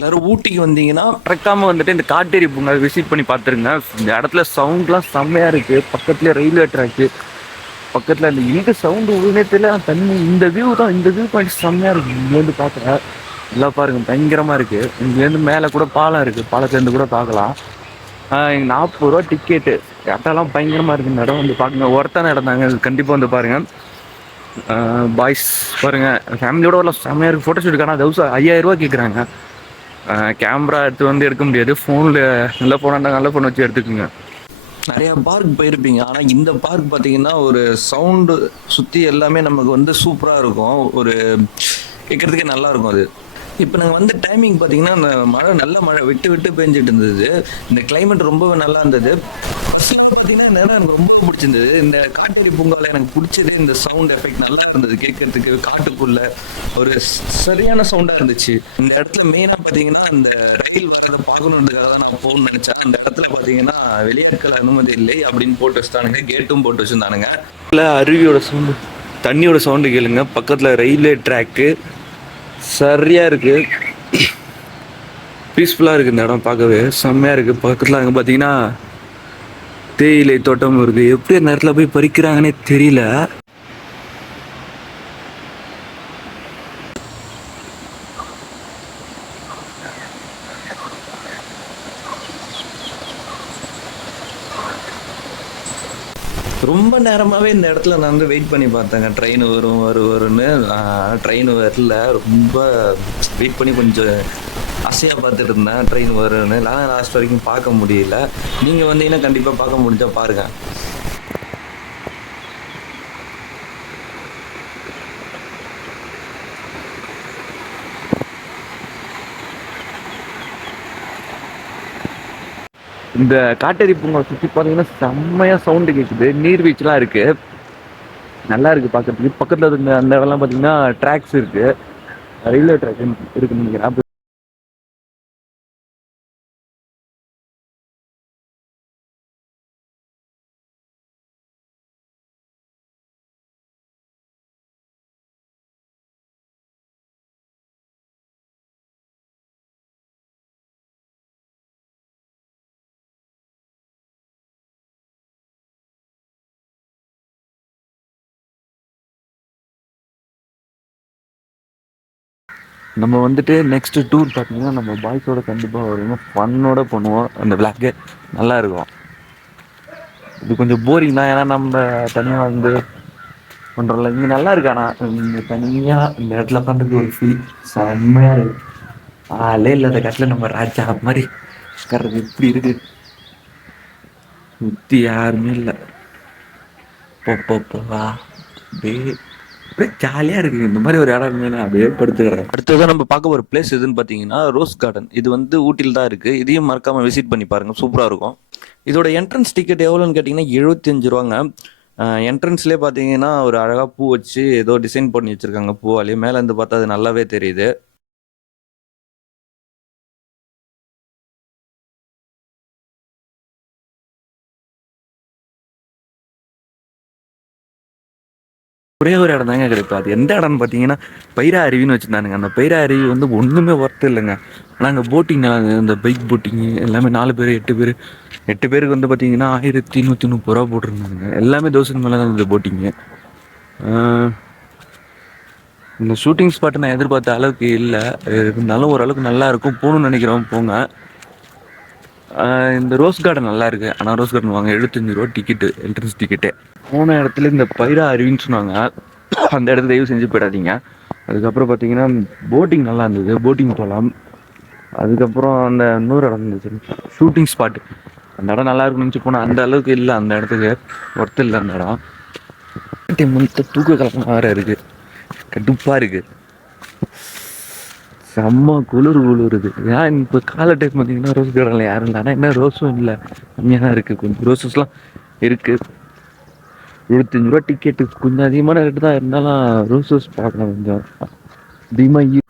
எல்லாரும் ஊட்டிக்கு வந்தீங்கன்னா மறக்காம வந்துட்டு இந்த காட்டேரி பூங்கா விசிட் பண்ணி பார்த்துருங்க. இந்த இடத்துல சவுண்ட்லாம் செம்மையாக இருக்குது. பக்கத்துலேயே ரயில்வே ட்ராக்கு, பக்கத்தில் அந்த எங்கே சவுண்டு உடனேத்துல தண்ணி. இந்த வியூ தான், இந்த வியூ பாயிண்ட் செம்மையாக இருக்குது. இங்கேருந்து பார்க்குறேன் எல்லாம் பாருங்கள், பயங்கரமாக இருக்குது. இங்கேருந்து மேலே கூட பாலம் இருக்குது, பாலத்துலேருந்து கூட பார்க்கலாம். இங்கே 40 ரூபா டிக்கெட்டு. இடம்லாம் பயங்கரமாக இருக்குது. இந்த இடம் வந்து பார்க்குங்க, ஒருத்தான இடம் தாங்க. கண்டிப்பாக வந்து பாருங்கள். பாய்ஸ் பாருங்கள், ஃபேமிலியோட வரலாம், செம்மையாக இருக்குது. ஃபோட்டோ ஷூட்டுக்கான தௌசண்ட் 5000 ரூபா கேட்குறாங்க. கேமரா எடுத்து வந்து எடுக்க முடியாது. ஃபோனில் நல்ல ஃபோனாக நல்ல ஃபோன் வச்சு எடுத்துக்கோங்க. நிறைய பார்க் போயிருப்பீங்க, ஆனால் இந்த பார்க் பார்த்தீங்கன்னா ஒரு சவுண்டு சுற்றி எல்லாமே நமக்கு வந்து சூப்பராக இருக்கும். ஒரு கேட்குறதுக்கே நல்லா இருக்கும் அது. இப்போ நாங்கள் வந்து டைமிங் பார்த்தீங்கன்னா அந்த மழை, நல்ல மழை விட்டு விட்டு பெஞ்சிட்டு இருந்தது. இந்த கிளைமேட் ரொம்பவே நல்லா இருந்தது. பார்த்தீங்கன்னா இந்த இடம் எனக்கு ரொம்ப பிடிச்சிருந்தது. இந்த காட்டேரி பூங்காவில் எனக்கு பிடிச்சது இந்த சவுண்ட் எஃபெக்ட் நல்லா இருந்தது கேட்கறதுக்கு. காட்டுக்குள்ள ஒரு சரியான சவுண்டாக இருந்துச்சு. இந்த இடத்துல மெயினாக பார்த்தீங்கன்னா இந்த ரயில் வரதை பார்க்கணுன்றதுக்காக தான் நான் போகணும்னு நினச்சேன். அந்த இடத்துல பார்த்தீங்கன்னா வெளியாட்கள் அனுமதி இல்லை அப்படின்னு போட்டு வச்சுட்டானுங்க, கேட்டும் போட்டு வச்சுருந்தானுங்க. அருவியோட சவுண்டு, தண்ணியோட சவுண்டு கேளுங்க. பக்கத்தில் ரயில்வே ட்ராக்கு சரியா இருக்கு, பீஸ்ஃபுல்லாக இருக்குது. இந்த இடம் பார்க்கவே செம்மையாக இருக்குது. பக்கத்தில் அங்கே பார்த்தீங்கன்னா தேயிலை தோட்டம் இருக்குது. எப்படி அந்த இடத்துல போய் பறிக்கிறாங்கன்னே தெரியல. ரொம்ப நேரமாகவே இந்த இடத்துல நான் வந்து வெயிட் பண்ணி பார்த்தேங்க. ட்ரெயின் வரும்னு. ட்ரெயின் வரல. ரொம்ப வெயிட் பண்ணி கொஞ்சம் ஆசையாக பார்த்துட்டு இருந்தேன் ட்ரெயின் வரும்னு. நான் லாஸ்ட் வரைக்கும் பார்க்க முடியல. நீங்கள் வந்தீங்கன்னா கண்டிப்பாக பார்க்க முடிஞ்சால் பாருங்கள். இந்த காட்டேரி பூங்கா சுற்றி பார்த்தீங்கன்னா செம்மையாக சவுண்டு கேட்குது. நீர்வீழ்ச்சிலாம் இருக்குது, நல்லா இருக்குது பார்க்கறதுக்கு. பக்கத்தில் அந்த இடம்லாம் பார்த்தீங்கன்னா ட்ராக்ஸ் இருக்குது, ரயில்வே ட்ராக் இருக்குன்னு நினைக்கிறேன். நம்ம வந்துட்டு நெக்ஸ்ட் டூர் பார்த்தீங்கன்னா நம்ம பாய்ஸோட கண்டிப்பாக வருவோம், ஃபன்னோட பண்ணுவோம். அந்த விளாக்கு நல்லா இருக்கும். இது கொஞ்சம் போரிங் தான், ஏன்னா நம்ம தனியாக வந்து பண்ணுறோம்ல. இங்கே நல்லா இருக்கு. ஆனால் இந்த தனியாக இந்த இடத்துல பண்ணுறதுக்கு ஒரு ஃபீல் செம்மையாக இருக்கு. ஆளே இல்லாத கட்டில் நம்ம ராஜா மாதிரி உட்கார்றது இப்படி இருக்கு. சுற்றி யாருமே இல்லை. போவா அப்படியே ஜாலியாக இருக்குது. இந்த மாதிரி ஒரு இடம் நான் அப்படியே படுத்துக்கிறேன். அடுத்ததான் நம்ம பார்க்க ஒரு பிளேஸ் எதுன்னு பார்த்தீங்கன்னா ரோஸ் கார்டன். இது வந்து ஊட்டியில் தான் இருக்குது. இதையும் மறக்காமல் விசிட் பண்ணி பாருங்கள், சூப்பராக இருக்கும். இதோட என்ட்ரன்ஸ் டிக்கெட் எவ்வளோன்னு கேட்டிங்கன்னா 75 ரூபாங்க. என்ட்ரன்ஸ்லேயே பார்த்தீங்கன்னா ஒரு அழகாக பூ வச்சு ஏதோ டிசைன் பண்ணி வச்சுருக்காங்க பூவாலேயே. மேலே இருந்து பார்த்தா அது நல்லாவே தெரியுது. ஒரே ஒரு இடம் தாங்க கிடைக்கும். அது எந்த இடம்னு பார்த்தீங்கன்னா பைரா அருவின்னு வச்சுருந்தானுங்க. அந்த பைரா அருவி வந்து ஒன்றுமே ஒர்த்து இல்லைங்க. ஆனால் அங்கே போட்டிங் நல்லா, இந்த பைக் போட்டிங்கு எல்லாமே 4 பேர் 8 பேர் 8 பேருக்கு வந்து பார்த்தீங்கன்னா 1130 ரூபா போட்டிருந்தாங்க. எல்லாமே 1000 மேலே தான் இருந்தது போட்டிங்கு. இந்த ஷூட்டிங் ஸ்பாட்டு நான் எதிர்பார்த்த அளவுக்கு இல்லை, இருந்தாலும் ஓரளவுக்கு நல்லா இருக்கும். போகணும்னு நினைக்கிறோம், போங்க. இந்த ரோஸ் கார்டன் நல்லா இருக்கு. ஆனால் ரோஸ் கார்டன் வாங்க 75 ரூபா டிக்கெட்டு, என்ட்ரன்ஸ் டிக்கெட்டே. போன இடத்துல இந்த பைரா அருவின்னு சொன்னாங்க, அந்த இடத்துல தயவு செஞ்சு போயிடாதீங்க. அதுக்கப்புறம் பார்த்தீங்கன்னா போட்டிங் நல்லா இருந்தது, போட்டிங் போகலாம். அதுக்கப்புறம் அந்த இன்னொரு இடம் இருந்துச்சு ஷூட்டிங் ஸ்பாட்டு, அந்த இடம் நல்லா இருக்குன்னு நினச்சி போனால் அந்த அளவுக்கு இல்லை. அந்த இடத்துக்கு ஒர்த்து இல்லை அந்த இடம். தூக்க கலக்கம் வேறு இருக்குது, கடுப்பாக இருக்குது. செம்ம குளிருது. ஏன் இப்போ காலை டைம் பார்த்தீங்கன்னா ரோஸ் கார்டனில் யாரும் இல்லை. ஆனால் என்ன ரோஸும் இல்லை, கம்மியாக தான் இருக்குது. கொஞ்சம் ரோஸஸ்லாம் இருக்குது. 25 ரூபா டிக்கெட்டு, கொஞ்சம் அதிகமான ரேட்டு தான் இருந்தாலும் ரோஸஸ் பார்க்கலாம் கொஞ்சம் அதிகமாக.